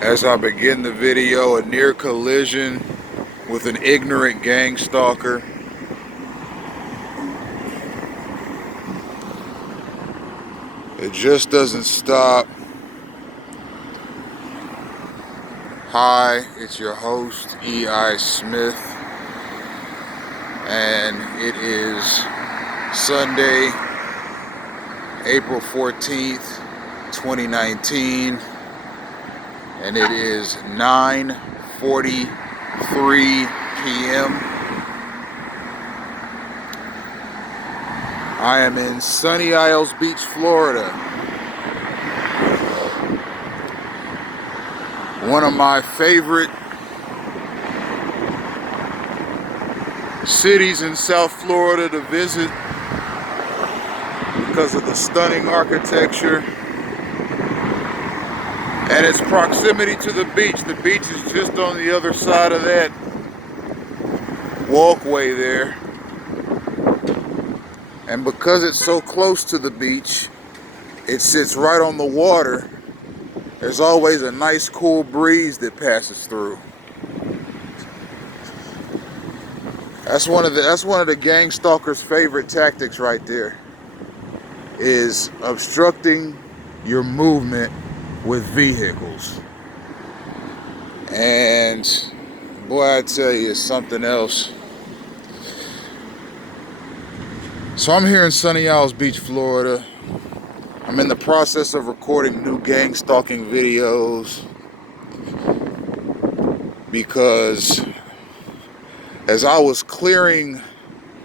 As I begin the video, a near collision with an ignorant gang stalker. It just doesn't stop. Hi, it's your host, E.I. Smith, and it is Sunday, April 14th, 2019, and it is 9:43 p.m. I am in Sunny Isles Beach, Florida. One of my favorite cities in South Florida to visit because of the stunning architecture and its proximity to the beach. The beach is just on the other side of that walkway there. And because it's so close to the beach, it sits right on the water. There's always a nice cool breeze that passes through. That's one of the gang stalker's favorite tactics right there, is obstructing your movement with vehicles. And boy, I tell you, it's something else. So I'm here in Sunny Isles Beach, Florida. I'm in the process of recording new gang stalking videos because as I was clearing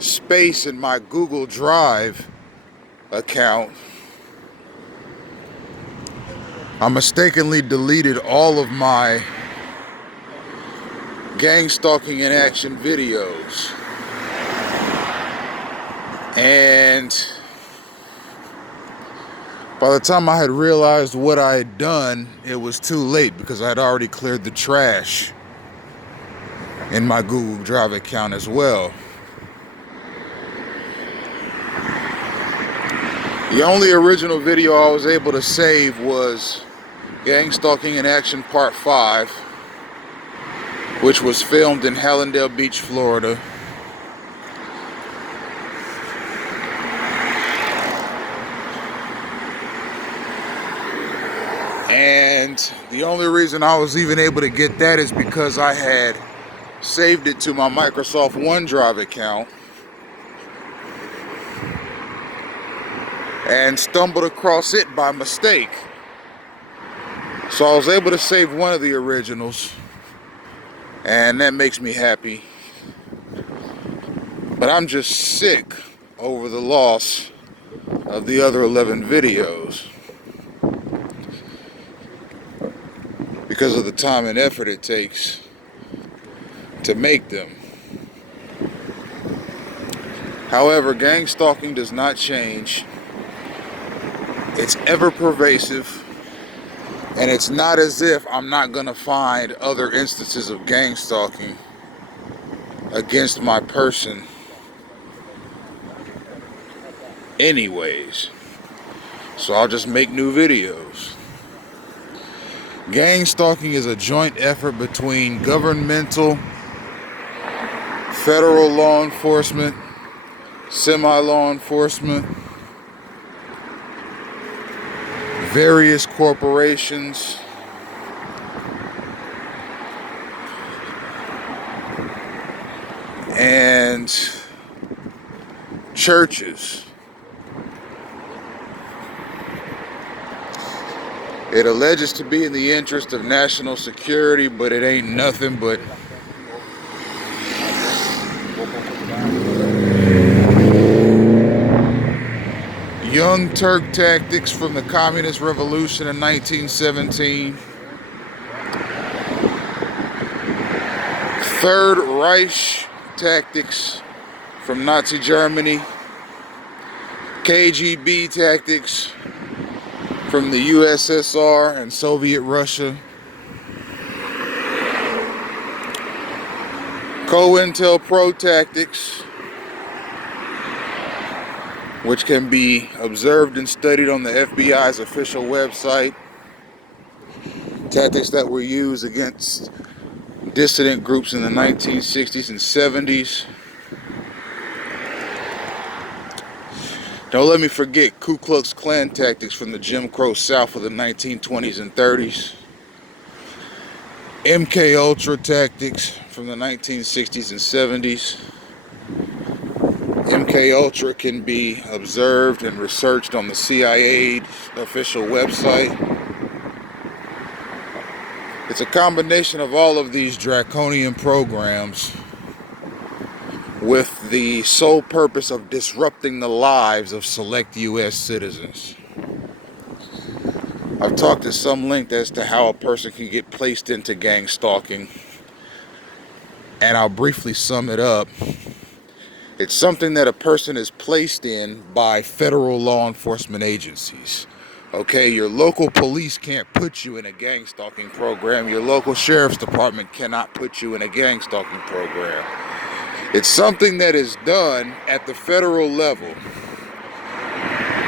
space in my Google Drive account, I mistakenly deleted all of my gang stalking in action videos. And by the time I had realized what I had done, it was too late because I had already cleared the trash in my Google Drive account as well. The only original video I was able to save was Gang Stalking in Action Part 5, which was filmed in Hallandale Beach, Florida. And the only reason I was even able to get that is because I had saved it to my Microsoft OneDrive account and stumbled across it by mistake. So I was able to save one of the originals, and that makes me happy. But I'm just sick over the loss of the other 11 videos because of the time and effort it takes to make them. However, gang stalking does not change. It's ever pervasive, and it's not as if I'm not gonna find other instances of gang stalking against my person anyways. So I'll just make new videos. Gang stalking is a joint effort between governmental, federal law enforcement, semi-law enforcement, various corporations, and churches. It alleges to be in the interest of national security, but it ain't nothing but Young Turk tactics from the Communist Revolution in 1917. Third Reich tactics from Nazi Germany. KGB tactics from the USSR and Soviet Russia. COINTELPRO tactics, which can be observed and studied on the FBI's official website. Tactics that were used against dissident groups in the 1960s and 70s. Don't let me forget Ku Klux Klan tactics from the Jim Crow South of the 1920s and 30s. MK Ultra tactics from the 1960s and 70s. MK Ultra can be observed and researched on the CIA official website. It's a combination of all of these draconian programs with the sole purpose of disrupting the lives of select U.S. citizens. I've talked at some length as to how a person can get placed into gang stalking, and I'll briefly sum it up. It's something that a person is placed in by federal law enforcement agencies. Okay, your local police can't put you in a gang stalking program. Your local sheriff's department cannot put you in a gang stalking program. It's something that is done at the federal level.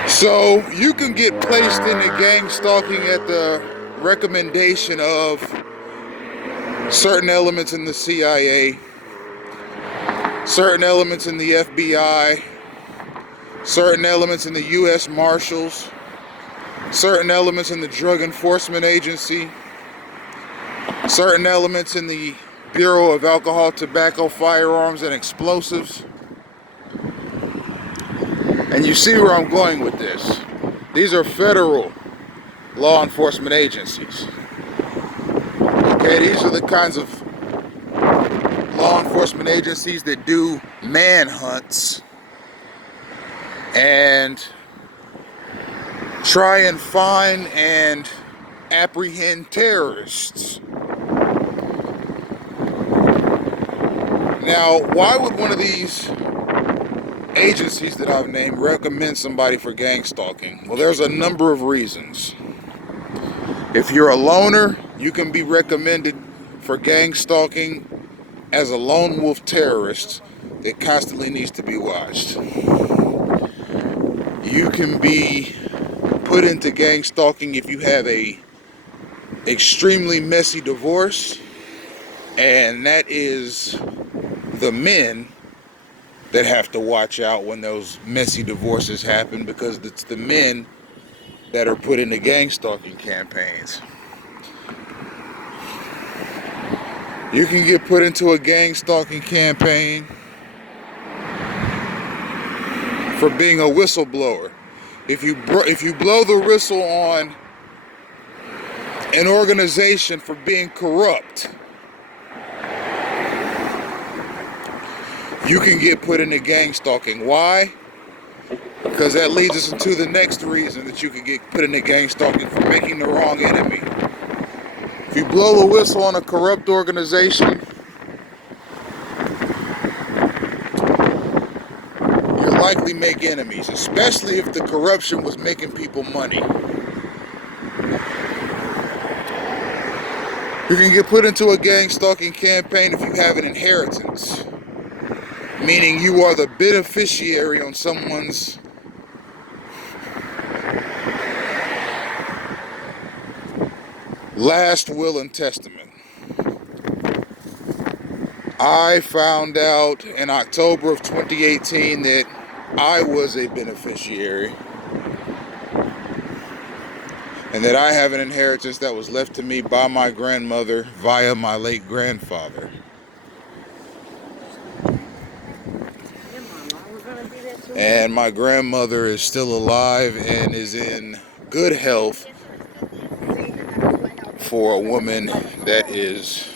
So you can get placed into gang stalking at the recommendation of certain elements in the CIA, certain elements in the FBI, certain elements in the U.S. Marshals, certain elements in the Drug Enforcement Agency, certain elements in the Bureau of Alcohol, Tobacco, Firearms, and Explosives. And you see where I'm going with this. These are federal law enforcement agencies. Okay, these are the kinds of law enforcement agencies that do manhunts and try and find and apprehend terrorists. Now, why would one of these agencies that I've named recommend somebody for gang stalking? Well, there's a number of reasons. If you're a loner, you can be recommended for gang stalking as a lone wolf terrorist that constantly needs to be watched. You can be put into gang stalking if you have a extremely messy divorce, and that is the men that have to watch out when those messy divorces happen, because it's the men that are put into gang stalking campaigns. You can get put into a gang stalking campaign for being a whistleblower. If you blow the whistle on an organization for being corrupt, you can get put into gang stalking. Why? Because that leads us into the next reason that you can get put into gang stalking: for making the wrong enemy. If you blow the whistle on a corrupt organization, you'll likely make enemies, especially if the corruption was making people money. You can get put into a gang stalking campaign if you have an inheritance, meaning you are the beneficiary on someone's last will and testament. I found out in October of 2018 that I was a beneficiary, and that I have an inheritance that was left to me by my grandmother via my late grandfather. And my grandmother is still alive and is in good health for a woman that is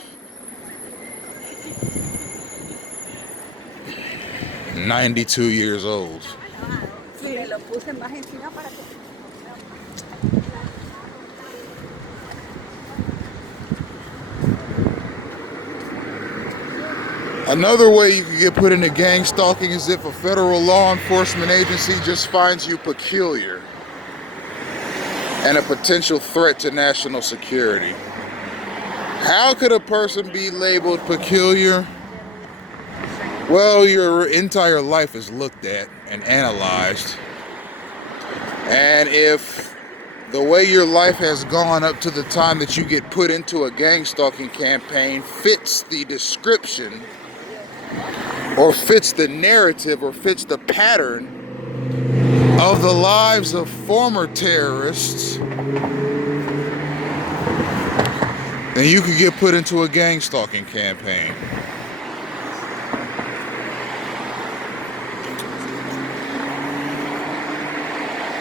92 years old. Another way you can get put into gang stalking is if a federal law enforcement agency just finds you peculiar and a potential threat to national security. How could a person be labeled peculiar? Well, your entire life is looked at and analyzed. And if the way your life has gone up to the time that you get put into a gang stalking campaign fits the description or fits the narrative or fits the pattern of the lives of former terrorists, then you could get put into a gang stalking campaign.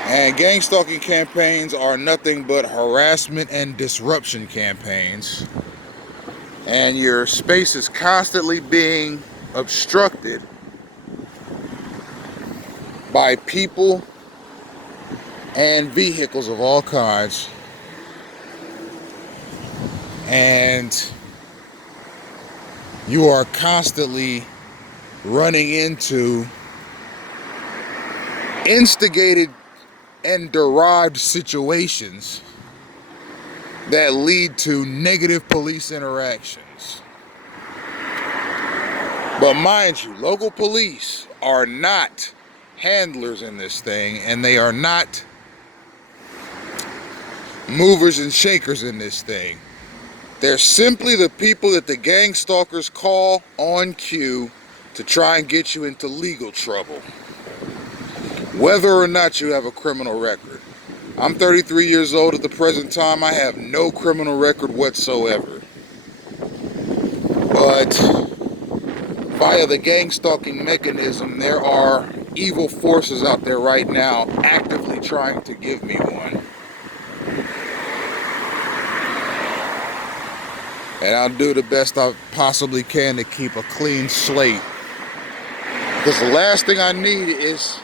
And gang stalking campaigns are nothing but harassment and disruption campaigns. And your space is constantly being obstructed by people and vehicles of all kinds. And you are constantly running into instigated and derived situations that lead to negative police interactions. But mind you, local police are not handlers in this thing, and they are not movers and shakers in this thing. They're simply the people that the gang stalkers call on cue to try and get you into legal trouble, whether or not you have a criminal record. I'm 33 years old at the present time. I have no criminal record whatsoever. But via the gang stalking mechanism, there are evil forces out there right now actively trying to give me one. And I'll do the best I possibly can to keep a clean slate. Because the last thing I need is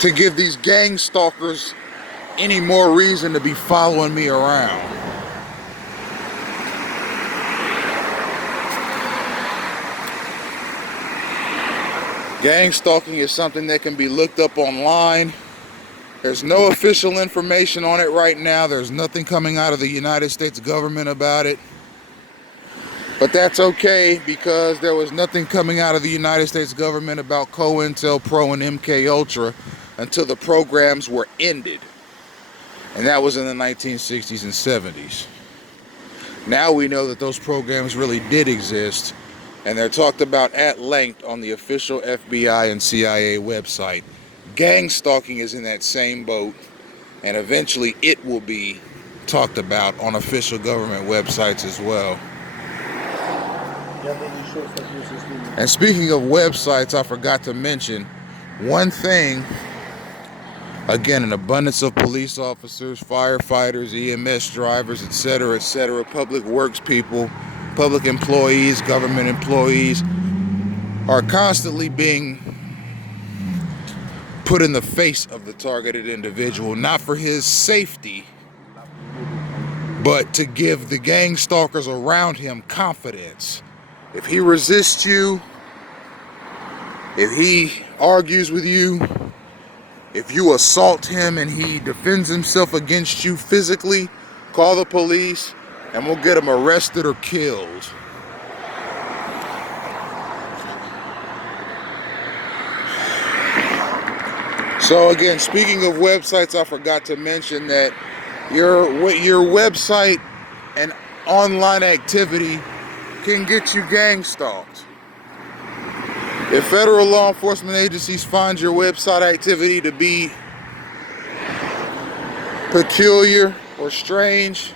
to give these gang stalkers any more reason to be following me around. Gang stalking is something that can be looked up online. There's no official information on it right now. There's nothing coming out of the United States government about it. But that's okay, because there was nothing coming out of the United States government about COINTELPRO and MK Ultra until the programs were ended. And that was in the 1960s and 70s. Now we know that those programs really did exist, and they're talked about at length on the official FBI and CIA website. Gang stalking is in that same boat, and eventually it will be talked about on official government websites as well. And speaking of websites, I forgot to mention one thing. Again, an abundance of police officers, firefighters, EMS drivers, etc., public works people, public employees, government employees are constantly being put in the face of the targeted individual, not for his safety, but to give the gang stalkers around him confidence. If he resists you, if he argues with you, if you assault him and he defends himself against you physically, call the police and we'll get him arrested or killed. So again, speaking of websites, I forgot to mention that your website and online activity can get you gang stalked. If federal law enforcement agencies find your website activity to be peculiar or strange,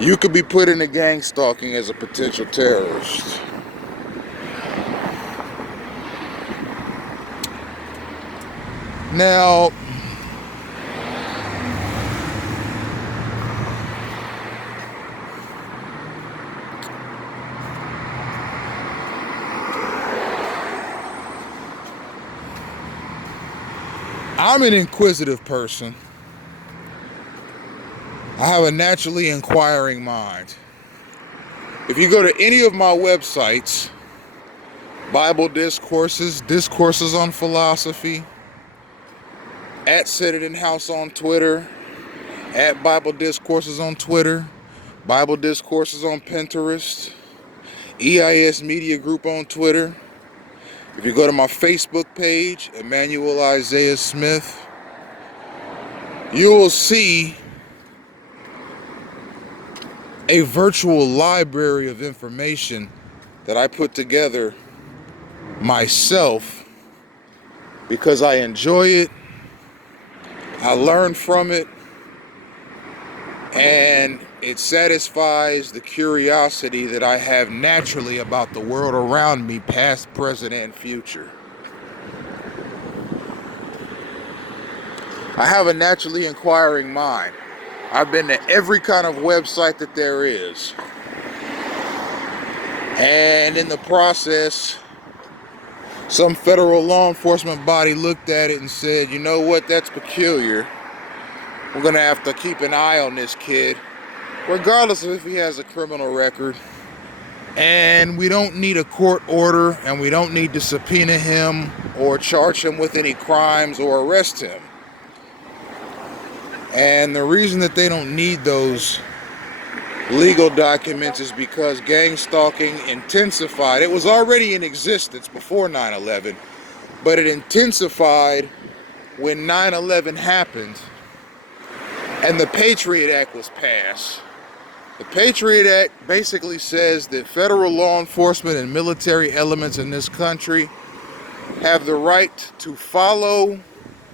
you could be put into gang stalking as a potential terrorist. Now, I'm an inquisitive person. I have a naturally inquiring mind. If you go to any of my websites, Bible discourses, discourses on philosophy, at Set It In House on Twitter, at Bible Discourses on Twitter, Bible Discourses on Pinterest, EIS Media Group on Twitter. If you go to my Facebook page, Emmanuel Isaiah Smith, you will see a virtual library of information that I put together myself because I enjoy it, I learn from it, and it satisfies the curiosity that I have naturally about the world around me, past, present, and future. I have a naturally inquiring mind. I've been to every kind of website that there is. And in the process, some federal law enforcement body looked at it and said, you know what, that's peculiar. We're gonna have to keep an eye on this kid, regardless of if he has a criminal record. And we don't need a court order, and we don't need to subpoena him or charge him with any crimes or arrest him. And the reason that they don't need those legal documents is because gang stalking intensified. It was already in existence before 9/11, but it intensified when 9/11 happened and the Patriot Act was passed. The Patriot Act basically says that federal law enforcement and military elements in this country have the right to follow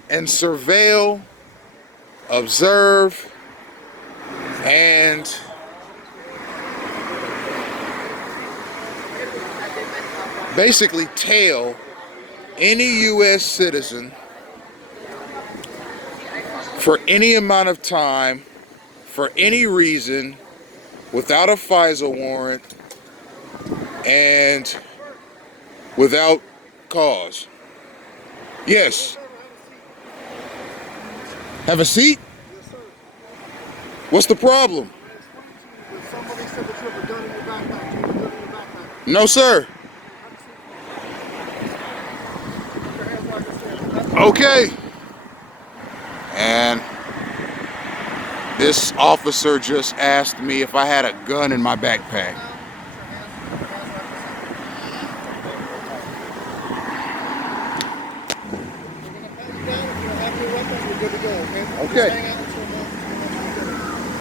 and surveil, observe, and basically tail any U.S. citizen for any amount of time, for any reason, without a FISA warrant, and without cause. Yes. Have a seat? Yes, sir. What's the problem? Somebody said that you have a gun in your backpack. Do you have a gun in your backpack? No, sir. Okay. And this officer just asked me if I had a gun in my backpack. Okay.